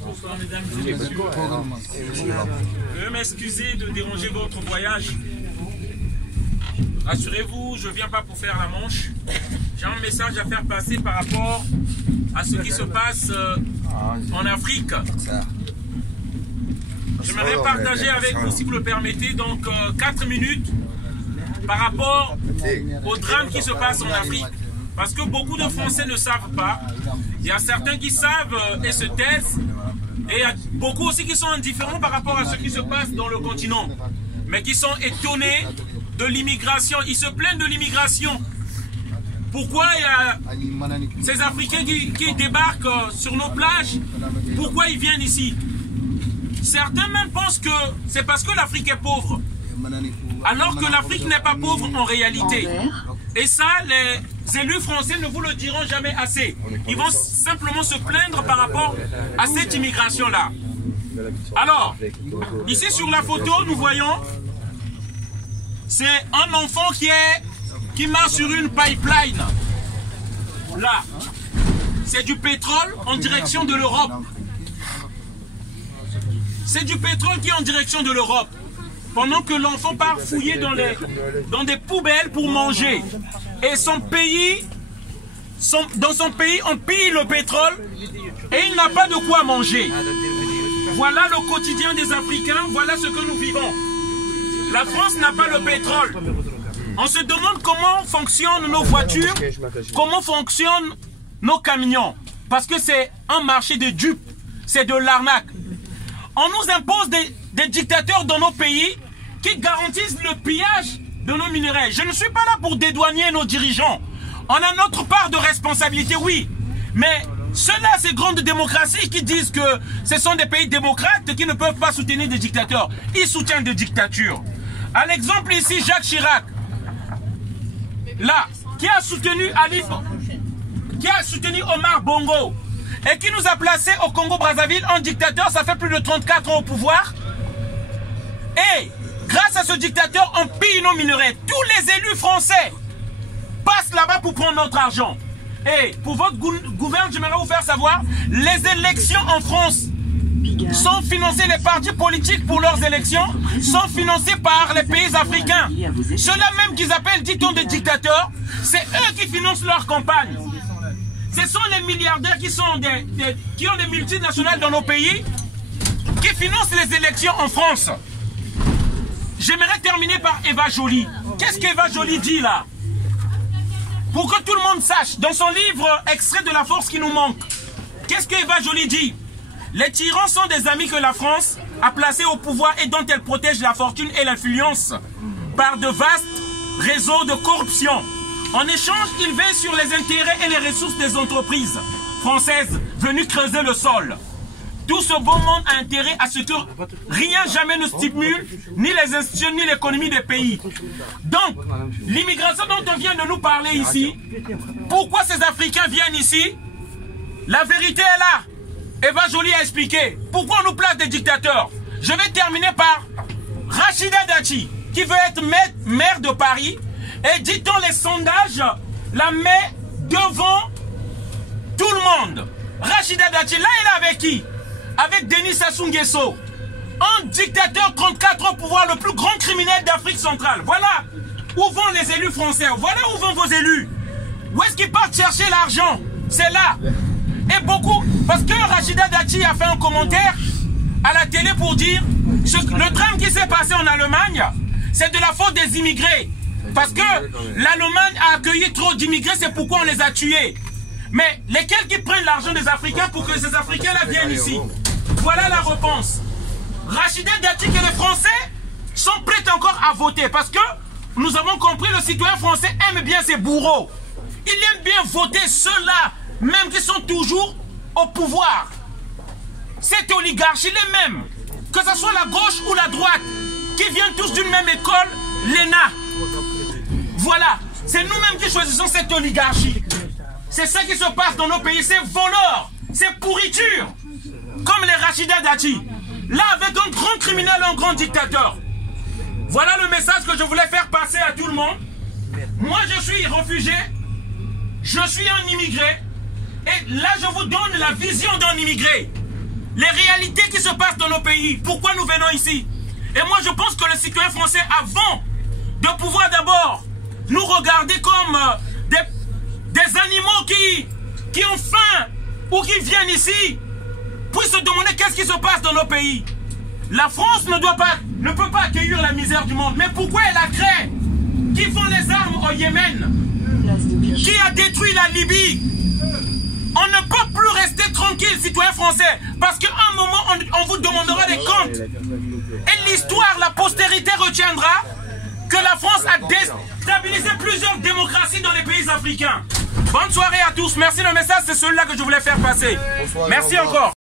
Bonsoir mesdames et messieurs. Veuillez m'excuser de déranger votre voyage. Rassurez-vous, je ne viens pas pour faire la manche. J'ai un message à faire passer par rapport à ce qui se passe en Afrique. J'aimerais partager avec vous, si vous le permettez, donc 4 minutes par rapport au drame qui se passe en Afrique. Parce que beaucoup de Français ne savent pas. Il y a certains qui savent et se taisent. Et il y a beaucoup aussi qui sont indifférents par rapport à ce qui se passe dans le continent. Mais qui sont étonnés de l'immigration. Ils se plaignent de l'immigration. Pourquoi il y a ces Africains qui débarquent sur nos plages? Pourquoi ils viennent ici? Certains même pensent que c'est parce que l'Afrique est pauvre. Alors que l'Afrique n'est pas pauvre en réalité. Et ça, les élus français ne vous le diront jamais assez. Ils vont simplement se plaindre par rapport à cette immigration-là. Alors, ici sur la photo, nous voyons, c'est un enfant qui marche sur une pipeline. Là, c'est du pétrole en direction de l'Europe. C'est du pétrole qui est en direction de l'Europe. Pendant que l'enfant part fouiller dans des poubelles pour manger. Et dans son pays, on pille le pétrole et il n'a pas de quoi manger. Voilà le quotidien des Africains, voilà ce que nous vivons. La France n'a pas le pétrole. On se demande comment fonctionnent nos voitures, comment fonctionnent nos camions. Parce que c'est un marché de dupes, c'est de l'arnaque. On nous impose des dictateurs dans nos pays qui garantissent le pillage de nos minerais. Je ne suis pas là pour dédouaner nos dirigeants. On a notre part de responsabilité, oui. Mais ceux-là, ces grandes démocraties qui disent que ce sont des pays démocrates qui ne peuvent pas soutenir des dictateurs. Ils soutiennent des dictatures. À l'exemple ici, Jacques Chirac, là, qui a soutenu qui a soutenu Omar Bongo, et qui nous a placés au Congo-Brazzaville en dictateur, ça fait plus de 34 ans au pouvoir. Et grâce à ce dictateur, on pille nos minerais. Tous les élus français passent là-bas pour prendre notre argent. Et pour votre gouvernement, j'aimerais vous faire savoir, les élections en France sont financées, les partis politiques pour leurs élections sont financés par les pays africains. Ceux-là même qu'ils appellent, dit-on, des dictateurs, c'est eux qui financent leur campagne. Ce sont les milliardaires qui ont des multinationales dans nos pays qui financent les élections en France. J'aimerais terminer par Eva Joly. Qu'est-ce qu'Eva Joly dit là? Pour que tout le monde sache, dans son livre Extrait de la force qui nous manque, qu'est-ce qu'Eva Joly dit? Les tyrans sont des amis que la France a placés au pouvoir et dont elle protège la fortune et l'influence par de vastes réseaux de corruption. En échange, ils veillent sur les intérêts et les ressources des entreprises françaises venues creuser le sol. Tout ce beau monde a intérêt à ce que rien jamais ne stimule ni les institutions ni l'économie des pays. Donc, l'immigration dont on vient de nous parler ici, pourquoi ces Africains viennent ici? La vérité est là. Eva Joly a expliqué. Pourquoi on nous place des dictateurs? Je vais terminer par Rachida Dati, qui veut être maire de Paris. Et dit-on, les sondages la met devant tout le monde. Rachida Dati, là, elle est avec qui? Avec Denis Sassou Nguesso, un dictateur 34 ans au pouvoir, le plus grand criminel d'Afrique centrale. Voilà où vont les élus français. Voilà où vont vos élus. Où est-ce qu'ils partent chercher l'argent? C'est là. Et beaucoup, parce que Rachida Dati a fait un commentaire à la télé pour dire le drame qui s'est passé en Allemagne, c'est de la faute des immigrés. Parce que l'Allemagne a accueilli trop d'immigrés, c'est pourquoi on les a tués. Mais lesquels qui prennent l'argent des Africains pour que ces Africains-là viennent ici? Voilà la réponse. Rachida Dati, que les Français sont prêts encore à voter. Parce que nous avons compris, le citoyen français aime bien ses bourreaux. Il aime bien voter ceux-là, même qui sont toujours au pouvoir. Cette oligarchie, les mêmes, que ce soit la gauche ou la droite, qui viennent tous d'une même école, l'ENA. Voilà, c'est nous-mêmes qui choisissons cette oligarchie. C'est ça qui se passe dans nos pays, c'est voleurs, c'est pourriture. Comme les Rachida Dati. Là, avec un grand criminel, un grand dictateur. Voilà le message que je voulais faire passer à tout le monde. Moi, je suis réfugié. Je suis un immigré. Et là, je vous donne la vision d'un immigré. les réalités qui se passent dans nos pays. Pourquoi nous venons ici? Et moi, je pense que le citoyen français, avant de pouvoir d'abord nous regarder comme des animaux qui ont faim ou qui viennent ici, puisse se demander qu'est-ce qui se passe dans nos pays. La France ne peut pas accueillir la misère du monde. Mais pourquoi elle a créé qui font les armes au Yémen, qui a détruit la Libye? On ne peut plus rester tranquille, citoyens français, parce qu'à un moment, on vous demandera des comptes. Et l'histoire, la postérité retiendra que la France a déstabilisé plusieurs démocraties dans les pays africains. Bonne soirée à tous. Merci, le message, c'est celui-là que je voulais faire passer. Merci encore.